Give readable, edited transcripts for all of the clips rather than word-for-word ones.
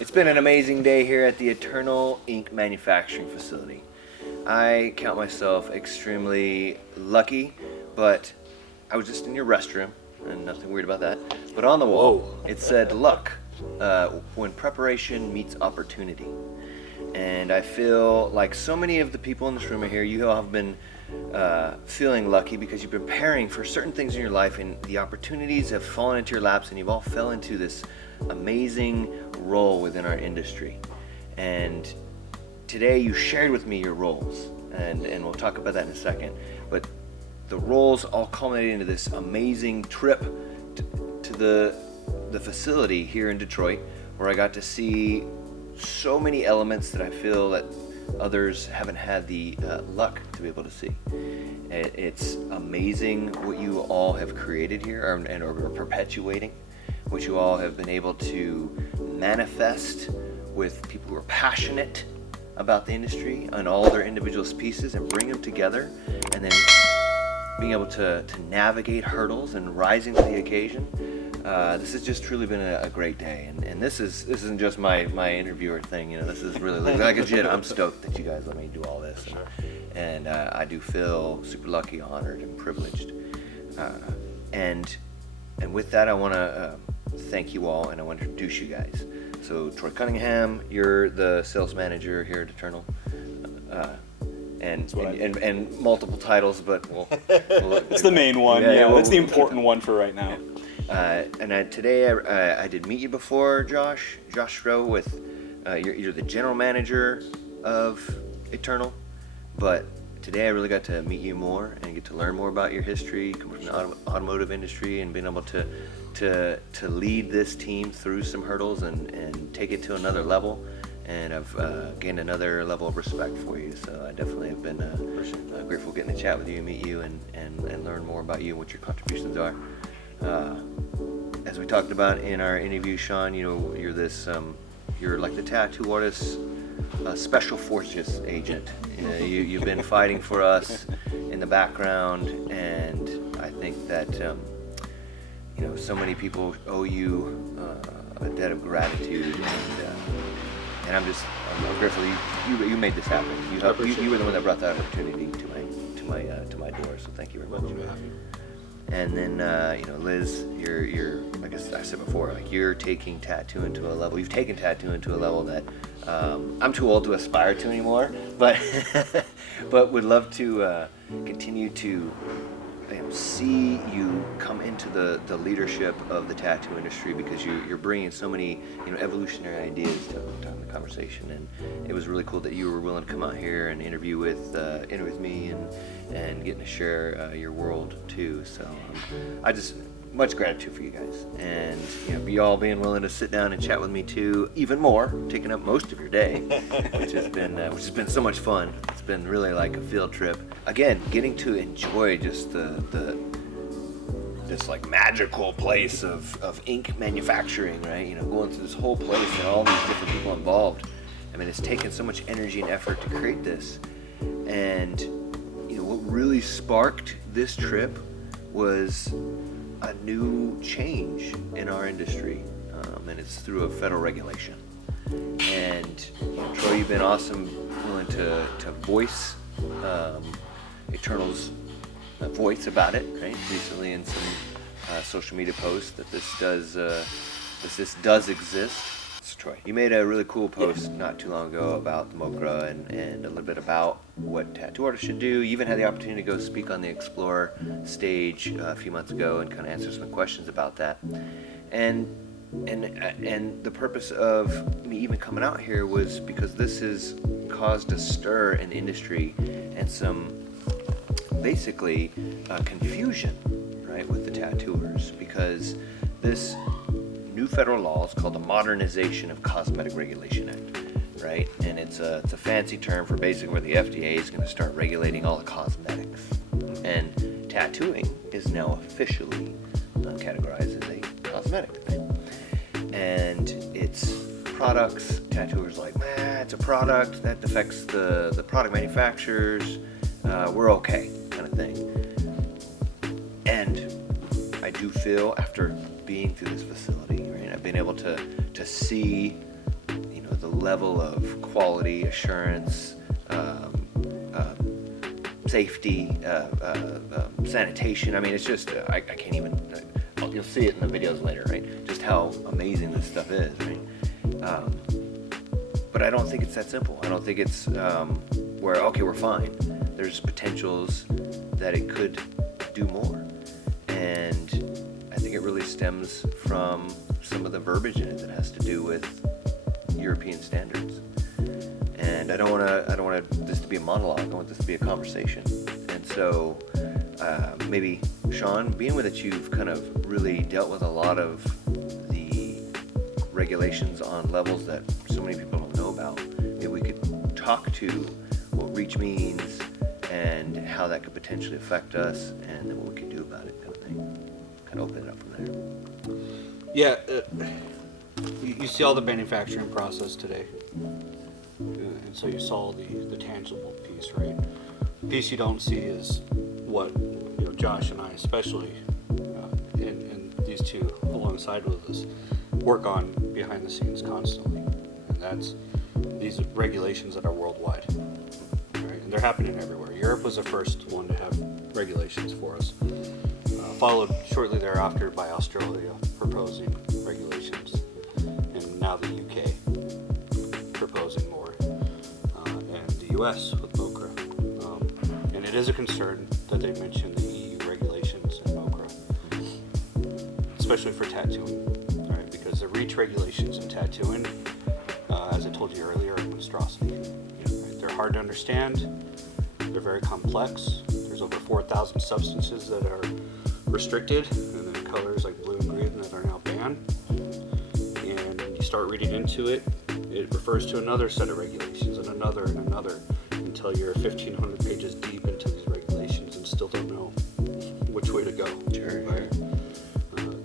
It's been an amazing day here at the Eternal Ink Manufacturing Facility. I count myself extremely lucky, but I was just in your restroom, and nothing weird about that. But on the wall, it said luck, when preparation meets opportunity. And I feel like so many of the people in this room are here, you all have been feeling lucky because you've been preparing for certain things in your life, and the opportunities have fallen into your laps, and you've all fell into this amazing role within our industry. And today you shared with me your roles, and we'll talk about that in a second. But the roles all culminated into this amazing trip to the facility here in Detroit, where I got to see so many elements that I feel that others haven't had the luck to be able to see. It's amazing what you all have created here, or perpetuating, what you all have been able to manifest with people who are passionate about the industry and all their individual pieces, and bring them together, and then being able to navigate hurdles and rising to the occasion. This has just truly been a great day, and this isn't just my interviewer thing. You know, this is really like legit. I'm stoked that you guys let me do all this, and I do feel super lucky, honored, and privileged. And with that, I want to thank you all, and I want to introduce you guys. So Troy Cunningham, you're the sales manager here at Eternal. And multiple titles, but it's the main one. Yeah, that's the important one for right now. Today I did meet you before, Josh Rowe. With you're the general manager of Eternal, but today I really got to meet you more and get to learn more about your history, coming from the automotive industry, and being able to lead this team through some hurdles and take it to another level. And I've gained another level of respect for you, so I definitely have been grateful getting to chat with you and meet you and learn more about you and what your contributions are. As we talked about in our interview, Sean, you know, you're this, you're like the tattoo artist's special forces agent. You know, you've been fighting for us in the background, and I think that you know, so many people owe you a debt of gratitude, and I'm grateful you made this happen. You were the one that brought that opportunity to my door. So thank you very much. And then you know, Liz, you're like I said before, like you're taking tattoo into a level. You've taken tattoo into a level that I'm too old to aspire to anymore. But but would love to continue to see you come into the leadership of the tattoo industry, because you're bringing so many evolutionary ideas to the conversation, and it was really cool that you were willing to come out here and interview with me and getting to share your world too. So I just much gratitude for you guys, and you all being willing to sit down and chat with me too, even more, taking up most of your day, which has been so much fun. It's been really like a field trip. Again, getting to enjoy just this like magical place of ink manufacturing, right? Going through this whole place and all these different people involved. I mean, it's taken so much energy and effort to create this, and what really sparked this trip was a new change in our industry, and it's through a federal regulation. And Troy, you've been awesome, willing to voice Eternal's voice about it, right? Recently in some social media posts that this does exist. So Troy, you made a really cool post not too long ago about the MOCRA and a little bit about what tattoo artists should do. You even had the opportunity to go speak on the Explorer stage a few months ago and kind of answer some questions about that. And the purpose of me even coming out here was because this has caused a stir in the industry and some basically confusion, right, with the tattooers, because this new federal law is called the Modernization of Cosmetic Regulation Act, right? And it's a fancy term for basically where the FDA is going to start regulating all the cosmetics, and tattooing is now officially categorized as a cosmetic thing. And it's products, tattooers like, it's a product that affects the product manufacturers, we're okay, kind of thing. And I do feel, after being through this facility, right, I've been able to see level of quality assurance, safety, sanitation. I mean, it's just I can't even. You'll see it in the videos later, right? Just how amazing this stuff is. I mean, but I don't think it's that simple. I don't think it's where okay, we're fine. There's potentials that it could do more, and I think it really stems from some of the verbiage in it that has to do with European standards. And I don't want this to be a monologue. I want this to be a conversation. And so maybe Sean, being with it, you've kind of really dealt with a lot of the regulations on levels that so many people don't know about. Maybe we could talk to what REACH means and how that could potentially affect us, and then what we can do about it, kind of thing. Kind of open it up from there. Yeah, you see all the manufacturing process today, and so you saw the tangible piece, right? The piece you don't see is what Josh and I, especially, and these two alongside with us, work on behind the scenes constantly, and that's these regulations that are worldwide, right? And they're happening everywhere. Europe was the first one to have regulations for us, followed shortly thereafter by Australia proposing regulations, and now the UK proposing more, and the US with MOCRA. And it is a concern that they mention the EU regulations and MOCRA, especially for tattooing, right? Because the REACH regulations in tattooing, as I told you earlier, are a monstrosity. Right? They're hard to understand. They're very complex. There's over 4,000 substances that are restricted, and then colors like blue and green that are now banned. And when you start reading into it, it refers to another set of regulations and another, until you're 1,500 pages deep into these regulations and still don't know which way to go. Sure. Right?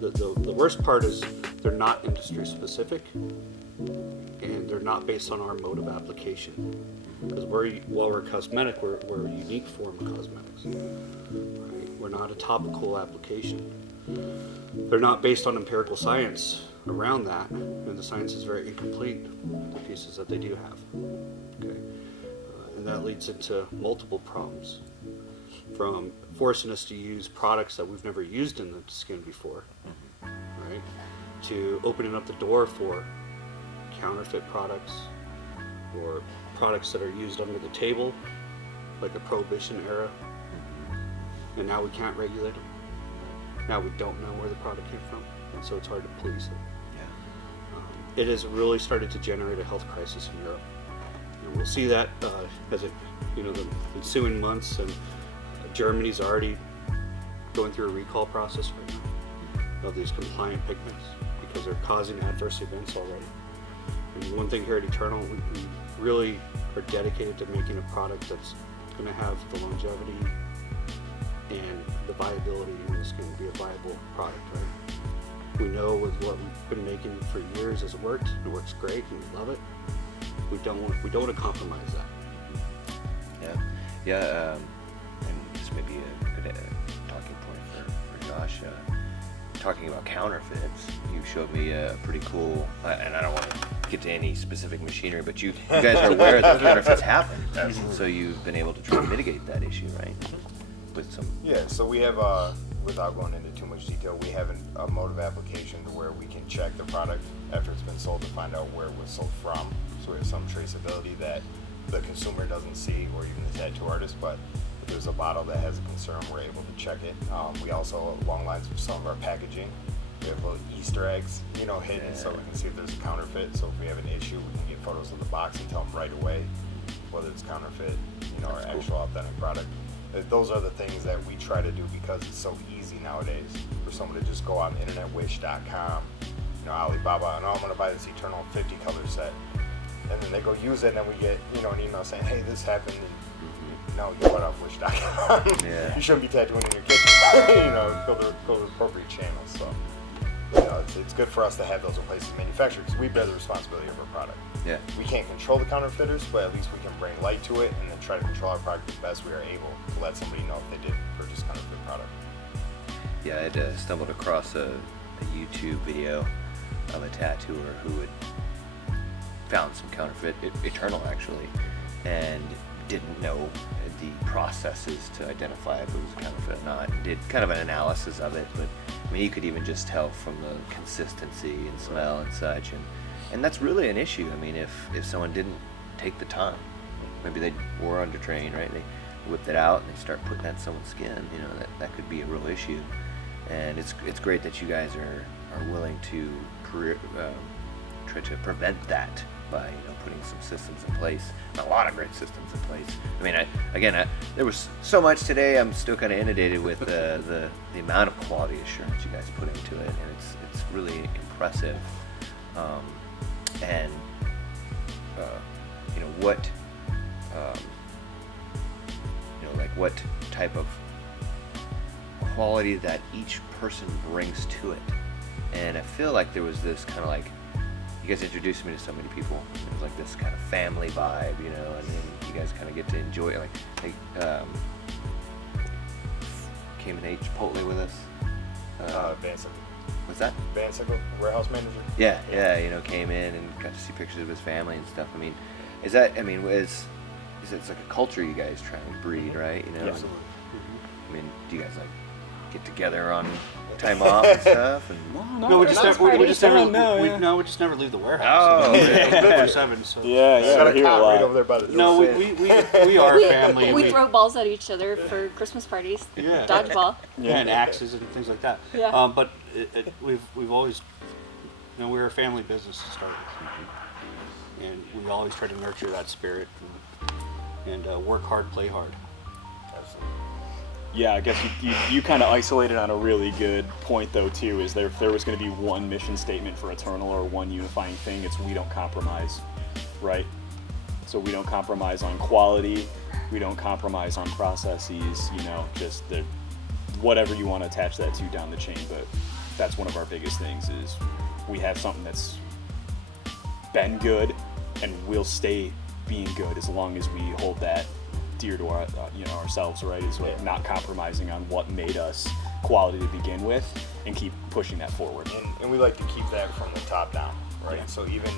The worst part is they're not industry specific, and they're not based on our mode of application. Because while we're cosmetic, we're a unique form of cosmetics. Right? We're not a topical application. They're not based on empirical science around that, and the science is very incomplete, the pieces that they do have. Okay, and that leads into multiple problems, from forcing us to use products that we've never used in the skin before, right, to opening up the door for counterfeit products or products that are used under the table, like a Prohibition era, and now we can't regulate them. Now we don't know where the product came from, and so it's hard to police it. It has really started to generate a health crisis in Europe. And we'll see that as the ensuing months, and Germany's already going through a recall process right now of these compliant pigments because they're causing adverse events already. And one thing here at Eternal, we really are dedicated to making a product that's going to have the longevity and the viability in the skin, be a viable product, right? We know with what we've been making for years has worked. It works great, and we love it. We don't want to compromise that. Yeah, and this may be a good talking point for Josh. Talking about counterfeits, you showed me a pretty cool, and I don't want to get to any specific machinery, but you guys are aware that counterfeits happen. Absolutely. So you've been able to try to mitigate that issue, right? With some. Yeah, so we have, without going into too much detail, we have a mode of application to where we can check the product after it's been sold to find out where it was sold from. So we have some traceability that the consumer doesn't see, or even the tattoo artist, but if there's a bottle that has a concern, we're able to check it. We also, along lines with some of our packaging, we have little Easter eggs, hidden, so we can see if there's a counterfeit. So if we have an issue, we can get photos of the box and tell them right away whether it's counterfeit, or actual authentic product. Those are the things that we try to do because it's so easy nowadays for someone to just go on internetwish.com, Alibaba, and I'm going to buy this Eternal 50 color set. And then they go use it, and then we get, an email saying, hey, this happened. And, no, you bought off wish.com. Yeah. You shouldn't be tattooing in your kitchen. Go to the appropriate channels. So, it's good for us to have those in place as manufacturers because we bear the responsibility of our product. Yeah. We can't control the counterfeiters, but at least we can bring light to it and then try to control our product as best we are able to let somebody know if they did purchase counterfeit product. Yeah, I stumbled across a YouTube video of a tattooer who had found some counterfeit Eternal actually, and didn't know the processes to identify if it was a counterfeit or not. Did kind of an analysis of it, but I mean, you could even just tell from the consistency and smell and such, and that's really an issue. I mean, if someone didn't take the time, maybe they were undertrained, right? They whipped it out and they start putting that in someone's skin. You know, that could be a real issue. And it's great that you guys are willing to try to prevent that by putting some systems in place, and a lot of great systems in place. I mean, there was so much today. I'm still kind of inundated with the amount of quality assurance you guys put into it, and it's really impressive. And what type of quality that each person brings to it. And I feel like there was this kind of like, you guys introduced me to so many people. It was like this kind of family vibe, and then you guys kind of get to enjoy it. Came and ate Chipotle with us. Van Sickle. What's that? Van Sickle, warehouse manager. Yeah, came in and got to see pictures of his family and stuff. I mean, it's like a culture you guys try and breed, right? Absolutely. I mean, do you guys like get together on time off and stuff? And No, we just never leave the warehouse. Oh, yeah. 7, so. Yeah, Got a here a cot lot. right over there by the door. No, we are a family. We throw balls at each other for Christmas parties. Yeah. Dodgeball. Yeah, and axes and things like that. Yeah. But we've always, we're a family business to start with, and we always try to nurture that spirit and work hard, play hard. Absolutely. Yeah, I guess you kind of isolated on a really good point though too. Is if there was going to be one mission statement for Eternal or one unifying thing, it's we don't compromise, right? So we don't compromise on quality, we don't compromise on processes. Just whatever you want to attach that to down the chain. But that's one of our biggest things is we have something that's been good and will stay being good as long as we hold that dear to our, ourselves, right? Is like not compromising on what made us quality to begin with, and keep pushing that forward. And we like to keep that from the top down, right? Yeah. So even,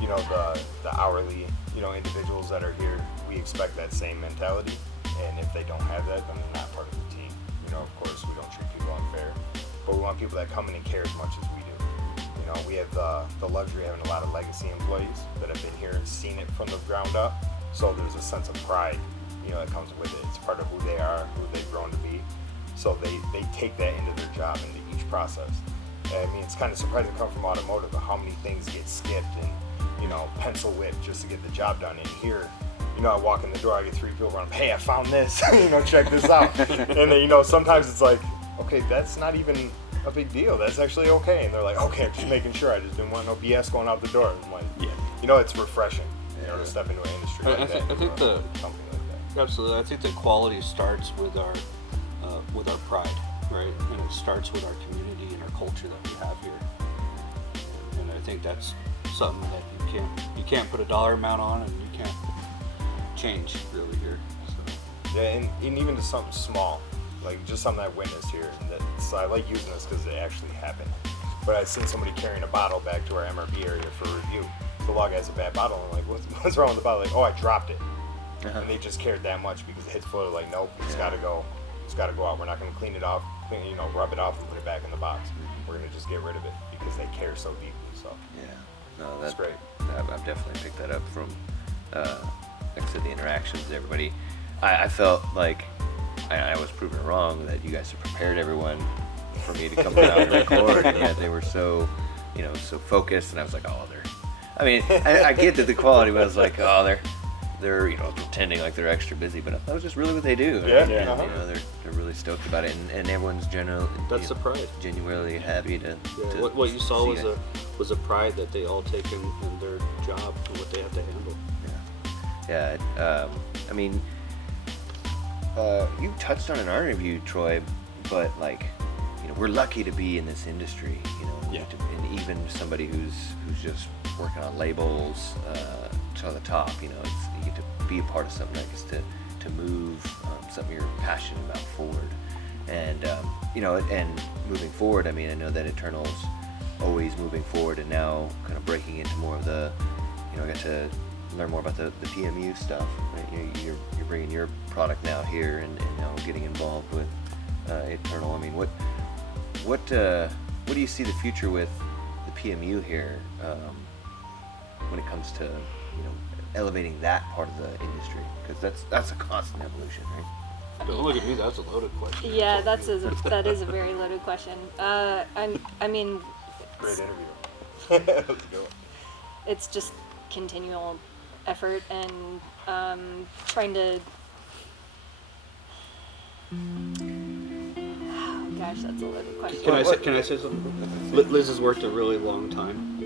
the hourly, individuals that are here, we expect that same mentality. And if they don't have that, then they're not part of the team. Of course, we don't treat people unfair, but we want people that come in and care as much as we do. We have the luxury of having a lot of legacy employees that have been here and seen it from the ground up. So there's a sense of pride, that comes with it. It's part of who they are, who they've grown to be. So they take that into their job, into each process. And I mean, it's kind of surprising to come from automotive, how many things get skipped and, pencil whipped just to get the job done. And here, I walk in the door, I get 3 people running, hey, I found this, check this out. And then, sometimes it's like, okay, that's not even a big deal. That's actually okay. And they're like, okay, I'm just making sure. I just didn't want no BS going out the door. I'm like, it's refreshing, to step into an industry like that. I think the something like that. absolutely. I think the quality starts with our pride, right? And it starts with our community and our culture that we have here. And I think that's something that you can't put a dollar amount on, and you can't change really here. So. Yeah, and even to something small, like just something I witnessed here. So I like using this because it actually happened. But I seen somebody carrying a bottle back to our MRB area for review. The log has a bad bottle. I'm like, what's wrong with the bottle? Like, oh, I dropped it. Uh-huh. And they just cared that much because it hits floated. Like, nope, it's got to go. It's got to go out. We're not going to clean it off, rub it off and put it back in the box. We're going to just get rid of it because they care so deeply. So Yeah, no, that's great. I've definitely picked that up from, like I said, the interactions with everybody. I felt like I was proven wrong that you guys have prepared everyone for me to come down and record, and yet they were so, so focused, and I was like, oh, I get that the quality, but I was like, oh, they're pretending like they're extra busy, but that was just really what they do. Yeah. And, Uh-huh. they're really stoked about it, and everyone's That's the pride. genuinely happy to. Yeah, to what you saw see was a pride that they all take in their job and what they have to handle. Yeah. I mean, you touched on in our interview, Troy, but we're lucky to be in this industry. Yeah. And even somebody who's just working on labels to the top. You get to be a part of something like this, to move something you're passionate about forward, and and moving forward. I mean, I know that Eternal's always moving forward, and now kind of breaking into more of the I got to learn more about the PMU stuff. Right? You're bringing your product now here, and now getting involved with internal. I mean, what do you see the future with the PMU here when it comes to elevating that part of the industry? Because that's a constant evolution, right? Don't look at me. That's a loaded question. Yeah, that is a very loaded question. I mean, Great interview. Let's go. it's just continual effort and trying to. Oh gosh, that's a loaded question. Can I say something? Liz has worked a really long time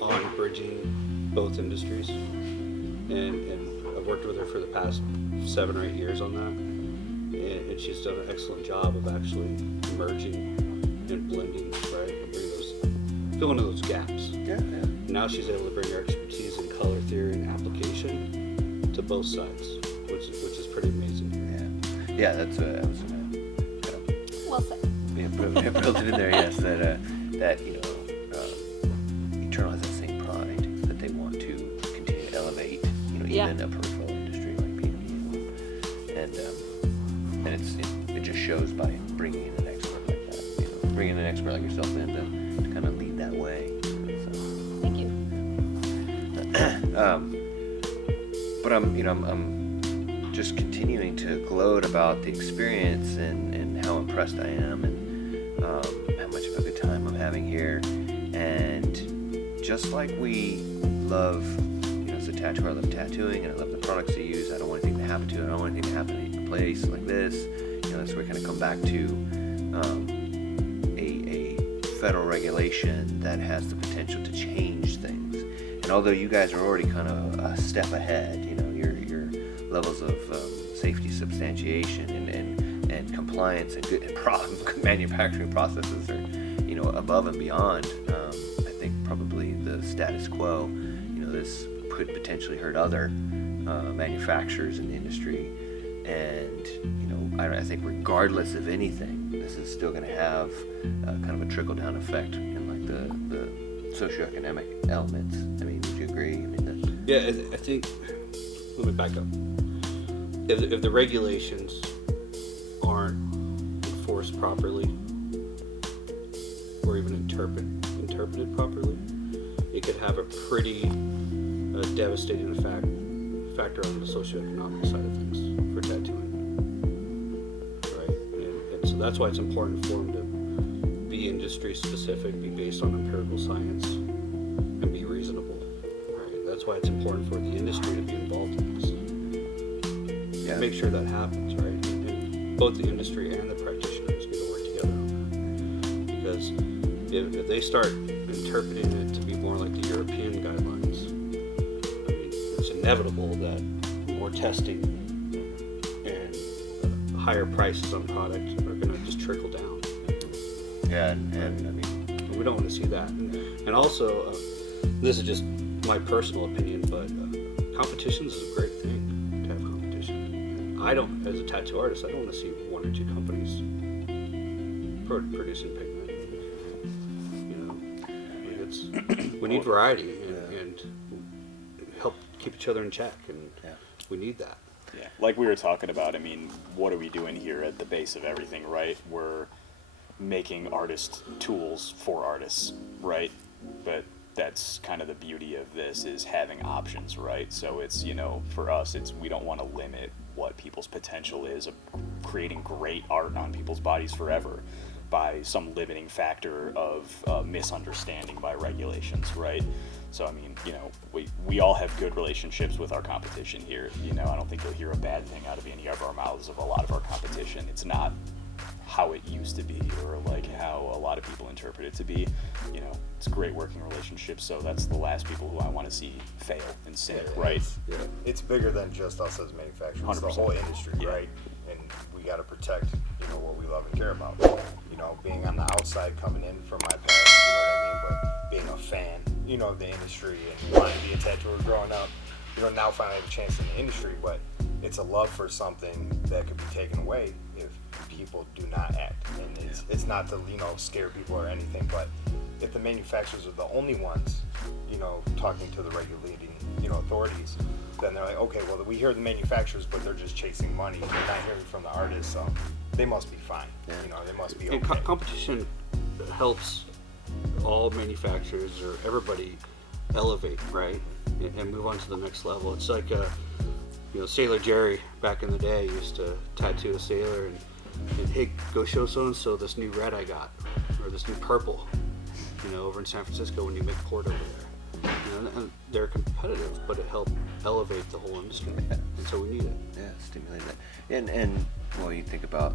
on bridging both industries, and I've worked with her for the past 7 or 8 years on that, and she's done an excellent job of actually merging and blending, right, and filling in those gaps. Yeah. Now she's able to bring her expertise in color theory and application to both sides, which is pretty amazing here. Yeah. That's I was Well said. built it in there. Yes, that Eternal has that same pride that they want to continue to elevate. Yeah. Even a peripheral industry like PMU, and it just shows by bringing in an expert like that. Bringing an expert like yourself in to kind of lead that way. So. Thank you. But I'm just continuing to gloat about the experience and how impressed I am, and how much of a good time I'm having here. And just like we love, as a tattooer, I love tattooing and I love the products I use. I don't want anything to happen to it. I don't want anything to happen in a place like this. That's where we kind of come back to a federal regulation that has the potential to change things. And although you guys are already kind of a step ahead, your levels of safety substantiation and compliance and good manufacturing processes are above and beyond. I think probably the status quo. This could potentially hurt other manufacturers in the industry, and I think regardless of anything, this is still going to have kind of a trickle down effect in like the socioeconomic elements. I mean, would you agree? Yeah, I think. Let me back up. If the regulations aren't enforced properly, or even interpreted properly, it could have a pretty devastating factor on the socioeconomic side of things for tattooing. Right, and so that's why it's important for them to be industry specific, be based on empirical science, and be reasonable. Right, that's why it's important for the industry to be involved in this. Yeah. Make sure that happens, right? And both the industry and the practitioners need to work together on that. Because if they start interpreting it to be more like the European guidelines, I mean, it's inevitable that more testing and higher prices on product are going to just trickle down. Yeah, and I mean, we don't want to see that. And also, this is just my personal opinion, but competitions is a great thing to have competition. I don't, as a tattoo artist, I don't want to see 1 or 2 companies producing pigment. We need variety and help keep each other in check, and we need that. Yeah, like we were talking about, I mean, what are we doing here at the base of everything, right? We're making artist tools for artists, right? But that's kind of the beauty of this, is having options, right? So it's, for us, we don't want to limit what people's potential is of creating great art on people's bodies forever by some limiting factor of misunderstanding by regulations, right? So, I mean, we all have good relationships with our competition here. I don't think you'll hear a bad thing out of any of our mouths of a lot of our competition. It's not how it used to be, or like how a lot of people interpret it to be. It's a great working relationship, so that's the last people who I want to see fail and sink, right? Yeah. It's bigger than just us as manufacturers. It's the 100%. whole industry, Yeah. right? And we got to protect, what we love and care about. Being on the outside, coming in from my past, but being a fan, of the industry and wanting to be a tattooer growing up, now finally have a chance in the industry, but it's a love for something that could be taken away if people do not act. And it's not to, scare people or anything, but if the manufacturers are the only ones, talking to the regulating authorities, then they're like, okay, well, we hear the manufacturers, but they're just chasing money. They're not hearing from the artists, so they must be fine. Yeah. They must be And okay. competition helps all manufacturers or everybody elevate, right, and move on to the next level. It's like, Sailor Jerry back in the day used to tattoo a sailor and hey, go show so-and-so this new red I got, or this new purple, over in San Francisco when you make port over there. And they're competitive, but it helped elevate the whole industry, and so we need it. Yeah, stimulate that. And well, you think about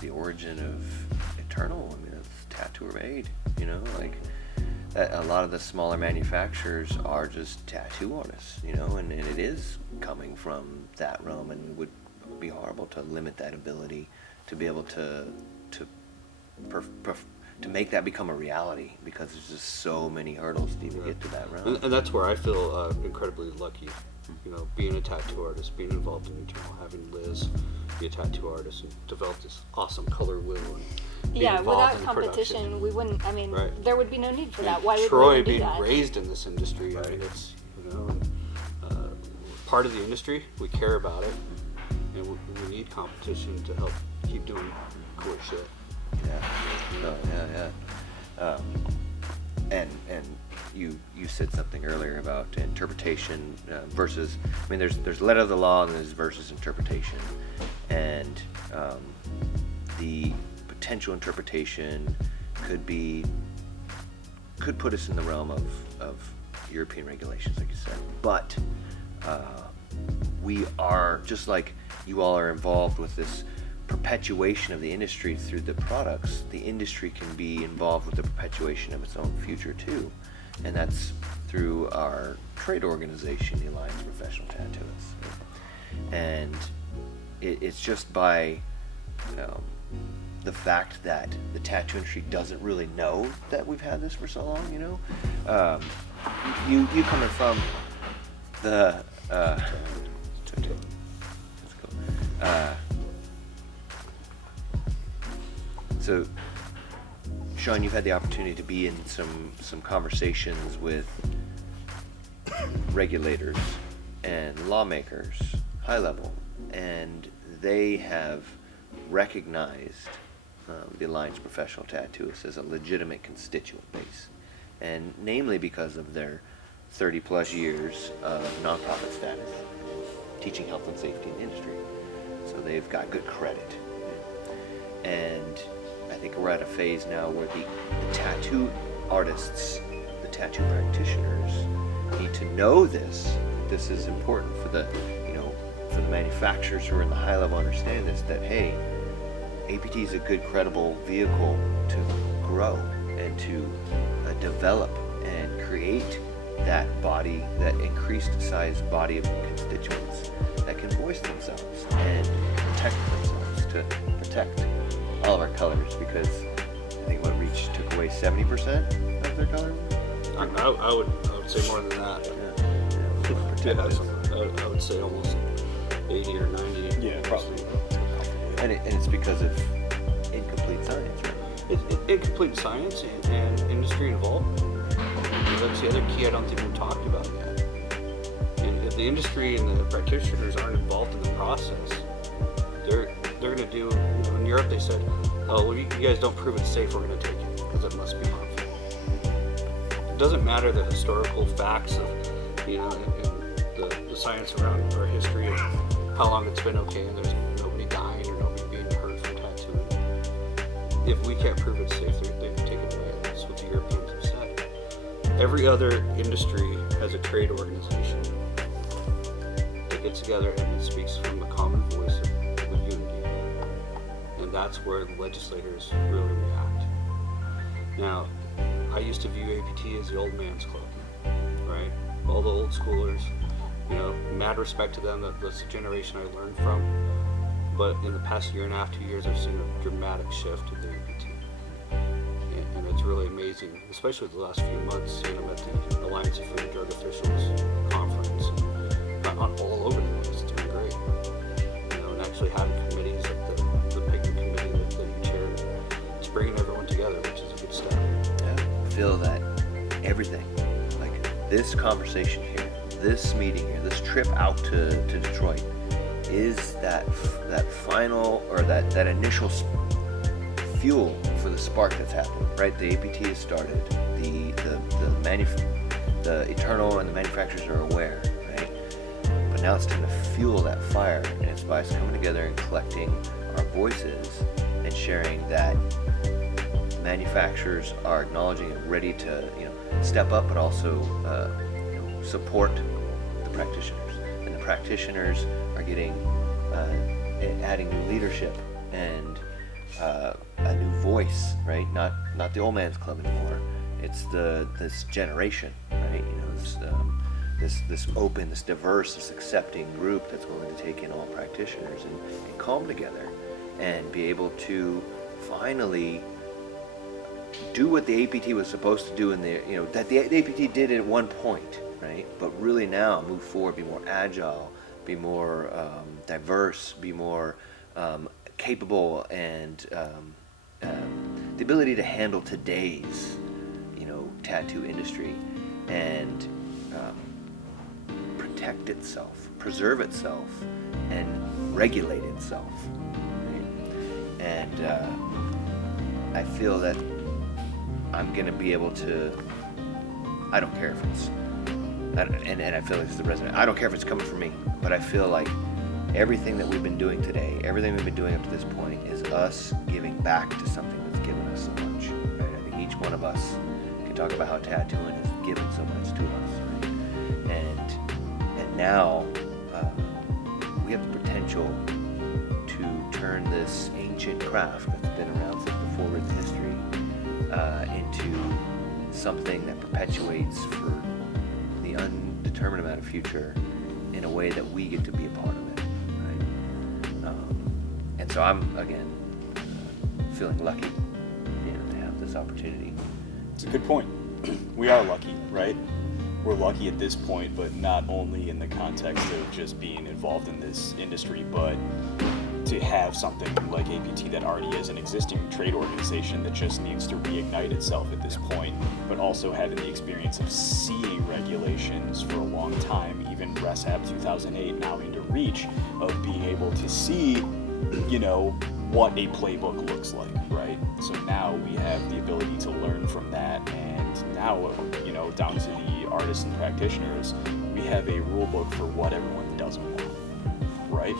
the origin of Eternal. I mean, it's tattooer made. Like a lot of the smaller manufacturers are just tattoo artists. And it is coming from that realm, and it would be horrible to limit that ability to be able to make that become a reality, because there's just so many hurdles to even get to that realm. And that's where I feel incredibly lucky, being a tattoo artist, being involved in Eternal, having Liz be a tattoo artist and develop this awesome color wheel. And being Yeah, involved without in competition, production. we wouldn't. I mean, Right. there would be no need for that. Why would Troy we do being that? raised in this industry, I mean, it's part of the industry. We care about it, and we need competition to help keep doing cool shit. Yeah. Oh, yeah. And you said something earlier about interpretation versus. I mean, there's letter of the law and there's versus interpretation, and the potential interpretation could put us in the realm of European regulations, like you said, but we are, just like you all are involved with this perpetuation of the industry through the products, the industry can be involved with the perpetuation of its own future too, and that's through our trade organization, the Alliance of Professional Tattooists. And it's just by the fact that the tattoo industry doesn't really know that we've had this for so long, you coming from the so Sean, you've had the opportunity to be in some conversations with regulators and lawmakers, high level, and they have recognized the Alliance of Professional Tattooists as a legitimate constituent base, and namely because of their 30 plus years of nonprofit status, teaching health and safety in the industry. So they've got good credit. And I think we're at a phase now where the tattoo artists, the tattoo practitioners need to know this. This is important for the manufacturers who are in the high level understand this, that hey, APT is a good credible vehicle to grow and to develop and create that body, that increased size body of constituents that can voice themselves and protect themselves, to protect all of our colors, because I think Reach took away 70% of their color. I would say more than that. I would say almost 80 or 90. Yeah, probably. And it's because of incomplete science, right? It's incomplete science and industry involvement. That's the other key I don't think we talked about yet. And if the industry and the practitioners aren't involved in the process, they're going to do. In Europe, they said, "Oh, well, you guys don't prove it's safe. We're going to take it because it must be harmful." It doesn't matter the historical facts of, and the science around our history of how long it's been okay, and there's nobody dying or nobody being hurt from tattooing. If we can't prove it's safe, they can take it away. That's what the Europeans have said. Every other industry has a trade organization that gets together and it speaks from the common voice of unity. And that's where the legislators really react. Now, I used to view APT as the old man's club, right? All the old schoolers, mad respect to them. That's the generation I learned from. But in the past year and a half, 2 years, I've seen a dramatic shift in the APT. And it's really amazing, especially the last few months. I'm at the Alliance of Food and Drug Officials conference, and all over the place. It's been great. And actually having committees like the pigment committee that you chair, it's bringing everyone together, which is a good step. Yeah. I feel that everything, like this conversation here, this meeting here, this trip out to Detroit, is that final, or that initial fuel for the spark that's happening, right? The APT has started. The Eternal and the manufacturers are aware, right? But now it's time to fuel that fire, and it's by us coming together and collecting our voices and sharing that manufacturers are acknowledging and ready to, step up, but also support the practitioners, and the practitioners are getting adding new leadership and a new voice, right? Not the old man's club anymore. It's this generation, right? This open, this diverse, this accepting group that's going to take in all practitioners and come together and be able to finally do what the APT was supposed to do that the APT did at one point, right? But really now move forward, be more agile, be more diverse, be more capable, and the ability to handle today's, tattoo industry and protect itself, preserve itself, and regulate itself. Right? And I feel that I'm going to be able to, I don't care if it's, and I feel like it's the resident, I don't care if it's coming from me, but I feel like everything that we've been doing today, everything we've been doing up to this point is us giving back to something that's given us so much. Right? I think each one of us can talk about how tattooing has given so much to us. Right? And now we have the potential to turn this ancient craft that's been around since before written history into something that perpetuates for the undetermined amount of future in a way that we get to be a part of it, right? And so I'm, again, feeling lucky, to have this opportunity. It's a good point. We are lucky, right? We're lucky at this point, but not only in the context of just being involved in this industry, but to have something like APT that already is an existing trade organization that just needs to reignite itself at this point, but also having the experience of seeing regulations for a long time, even ResHab 2008 now into reach, of being able to see, what a playbook looks like, right? So now we have the ability to learn from that, and now, down to the artists and practitioners, we have a rule book for what everyone doesn't want, right?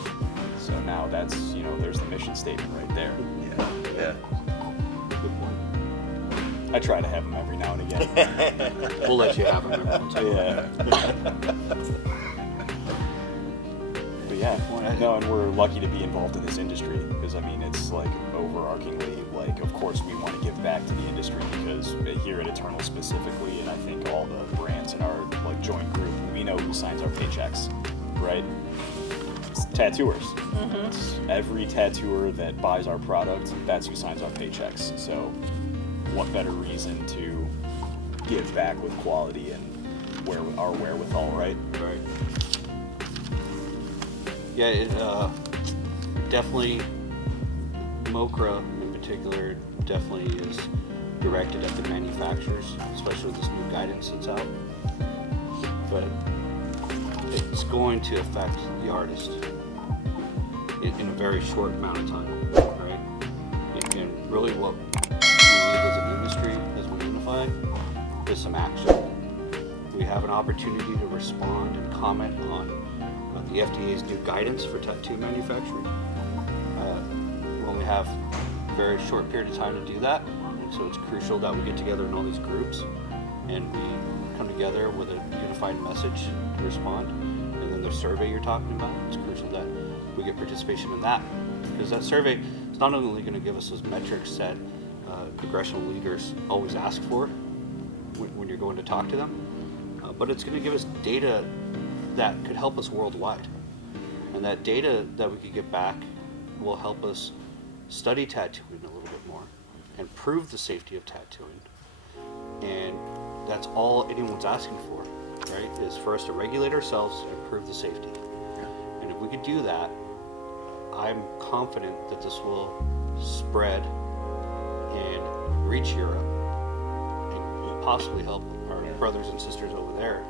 So now that's, there's the mission statement right there. Yeah. Good point. I try to have them every now and again. We'll let you have them every once in a while. Yeah. But yeah, no, and we're lucky to be involved in this industry because, it's like overarchingly, like, of course we want to give back to the industry because here at Eternal specifically, and I think all the brands in our like joint group, we know who signs our paychecks, right? It's tattooers. Mm-hmm. It's every tattooer that buys our product, that's who signs our paychecks. So what better reason to give back with quality and our wherewithal, right? Right. Yeah, it definitely, MOCRA in particular definitely is directed at the manufacturers, especially with this new guidance that's out. But it's going to affect the artist in a very short amount of time, right? And really what we need as an industry, as we unify, is some action. We have an opportunity to respond and comment on the FDA's new guidance for tattoo manufacturing. We only have a very short period of time to do that, and so it's crucial that we get together in all these groups and we come together with a unified message to respond. And then the survey you're talking about, it's crucial that we get participation in that, because that survey is not only going to give us those metrics that congressional leaders always ask for when you're going to talk to them, but it's going to give us data that could help us worldwide. And that data that we could get back will help us study tattooing a little bit more and prove the safety of tattooing. And that's all anyone's asking for, right? Is for us to regulate ourselves and prove the safety. Yeah. And if we could do that, I'm confident that this will spread and reach Europe and possibly help our brothers and sisters over there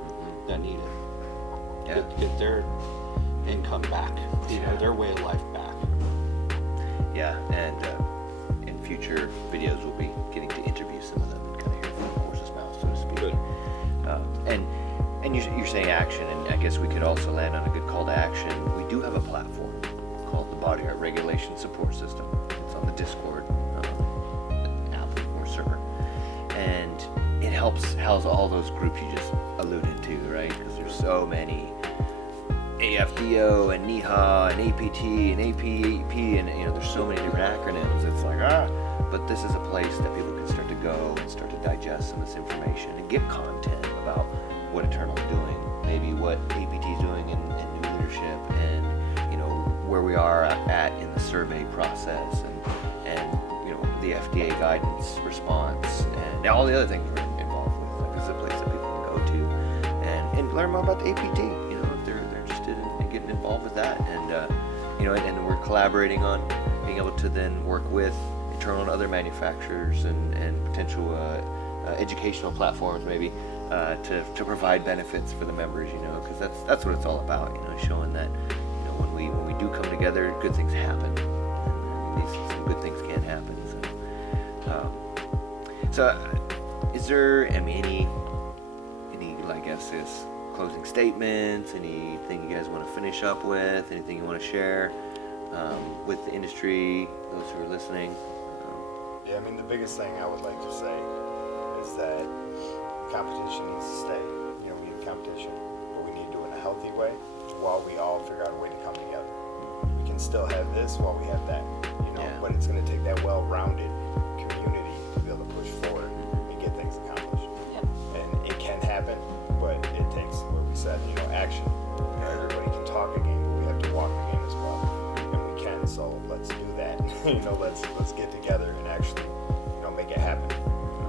that need it. Yeah. get their income back, their way of life back. Yeah, and in future videos we'll be getting to interview some of them and kind of hear from the horse's mouth, so to speak. Good. And you're saying action, and I guess we could also land on a good call to action. We do have a platform called the Body Art Regulation Support System. It's on the Discord app or server, and it helps house all those groups you just alluded to, right? Because there's so many. AFDO and NEHA and APT and APEP and there's so many different acronyms. It's like but this is a place that people can start to go and start to digest some of this information and get content about what Eternal's doing, maybe what APT is doing in new leadership, and where we are at in the survey process, and the FDA guidance response, and all the other things we're involved with. Like, this is a place that people can go to and learn more about the APT. If they're interested in getting involved with that, and and we're collaborating on being able to then work with Eternal and other manufacturers and potential educational platforms maybe to provide benefits for the members, because that's what it's all about, showing that when we do come together, good things happen, and some good things can happen. So is there any I guess is closing statements, anything you guys want to finish up with, anything you want to share with the industry, those who are listening? Yeah, I mean, the biggest thing I would like to say is that competition needs to stay. We need competition, but we need to do it in a healthy way while we all figure out a way to come together. We can still have this while we have that, but it's going to take that well-rounded community to be able to push forward and get things accomplished. Yep. And it can happen, but it takes, what we said, action. Everybody can talk a game, but we have to walk the game as well, and we can. So let's do that. Let's get together and actually, make it happen.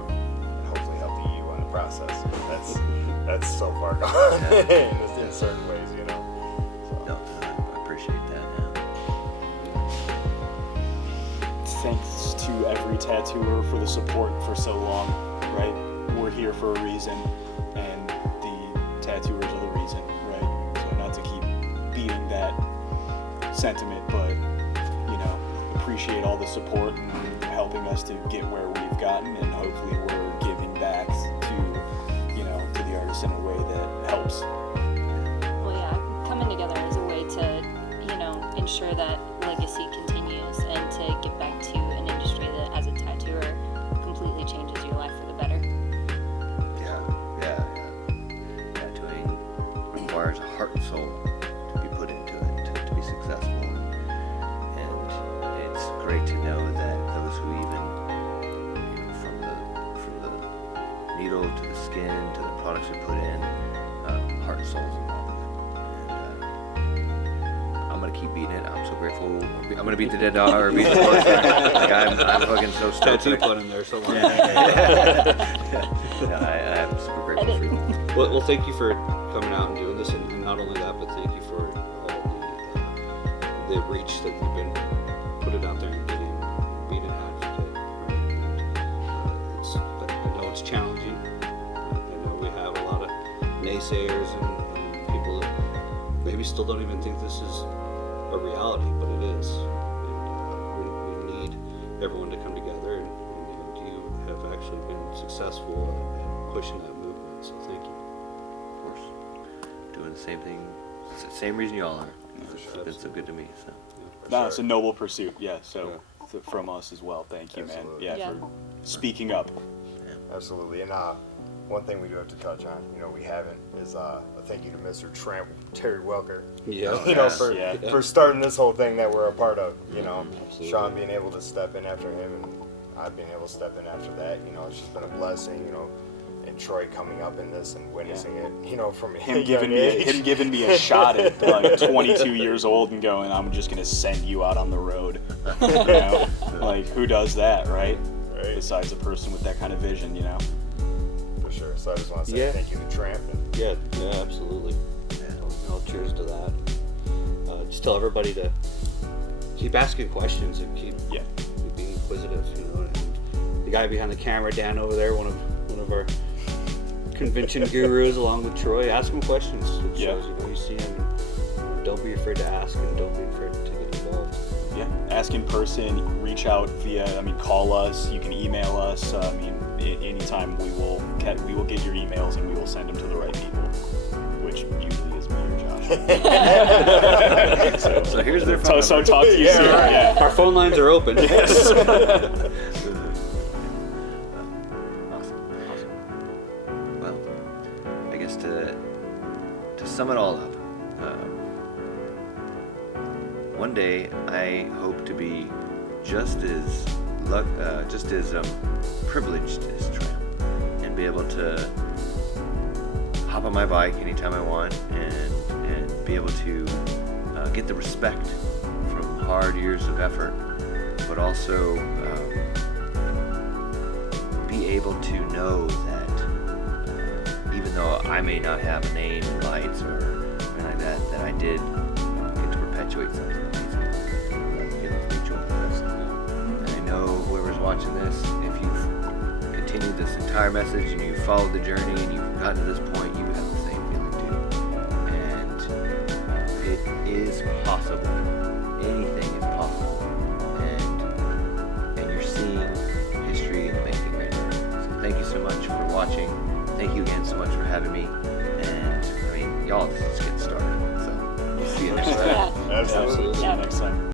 And hopefully help the EU on the process. That's so far gone in certain ways, So. No, I appreciate that. Thanks to every tattooer for the support for so long, right? We're here for a reason, and the tattooers are the reason, right? So not to keep beating that sentiment, but appreciate all the support and helping us to get where we've gotten, and hopefully we're giving back to the artists in a way that helps. Well, yeah, coming together is a way to, ensure that legacy continues and to give back to an industry that, as a tattooer, completely changes your life for the better. Yeah. Tattooing requires a heart and soul to be put into it to be successful. Great to know that those who even, from the needle to the skin to the products we put in, heart and soul is involved with it. And I'm gonna keep beating it. I'm so grateful. I'm gonna beat the dead dog or beat the horse. Like I'm fucking so stoked. Tattoo put in there somewhere. No, I am super grateful for you. Well, thank you for coming out and doing this, and not only that, but thank you for all the reach that you've been putting out there and being an advocate. Right? I know it's challenging. I know we have a lot of naysayers and people that maybe still don't even think this is a reality, but it is. And we need everyone to come together, and you have actually been successful at pushing that movement, so thank you. Of course, doing the same thing, same reason y'all are. It's been so good to me. So. No, it's a noble pursuit, yeah. So from us as well, thank you, Absolutely. man. Yeah, for speaking up. Absolutely. And one thing we do have to touch on, we haven't, is a thank you to Mr. Terry Welker. Yeah. For starting this whole thing that we're a part of. Absolutely. Sean being able to step in after him, and I being able to step in after that. It's just been a blessing. And Troy coming up in this and witnessing it, from Him giving me a shot at like 22 years old and going, I'm just gonna send you out on the road. Like who does that, right? Besides a person with that kind of vision, For sure. So I just want to say thank you to Tramp. Yeah, absolutely. Cheers to that. Just tell everybody to keep asking questions and keep being inquisitive. And the guy behind the camera, Dan over there, one of our convention gurus along with Troy. Ask them questions. It Yeah. shows, you see them. Don't be afraid to ask, and don't be afraid to get involved. Yeah, ask in person, reach out via, call us, you can email us, anytime we will get your emails and we will send them to the right people, which usually is me or Josh. So here's their phone So number. talk to you soon. Yeah. Our phone lines are open. Yes. Awesome. Well, I guess to sum it all up, one day I hope to be just as privileged as Tramp and be able to hop on my bike anytime I want and be able to get the respect from hard years of effort, but also be able to know that even though I may not have a name, lights, or anything like that, that I did get to perpetuate something amazing. That feeling of joy. And I know whoever's watching this, if you've continued this entire message and you've followed the journey and you've gotten to this point, you have the same feeling too. And it is possible. Anything is possible. And you're seeing history in the making right now. So thank you so much for watching. Thank you again so much for having me. And y'all, this is getting started. So we'll see you next time. Yeah. Absolutely. See you next time.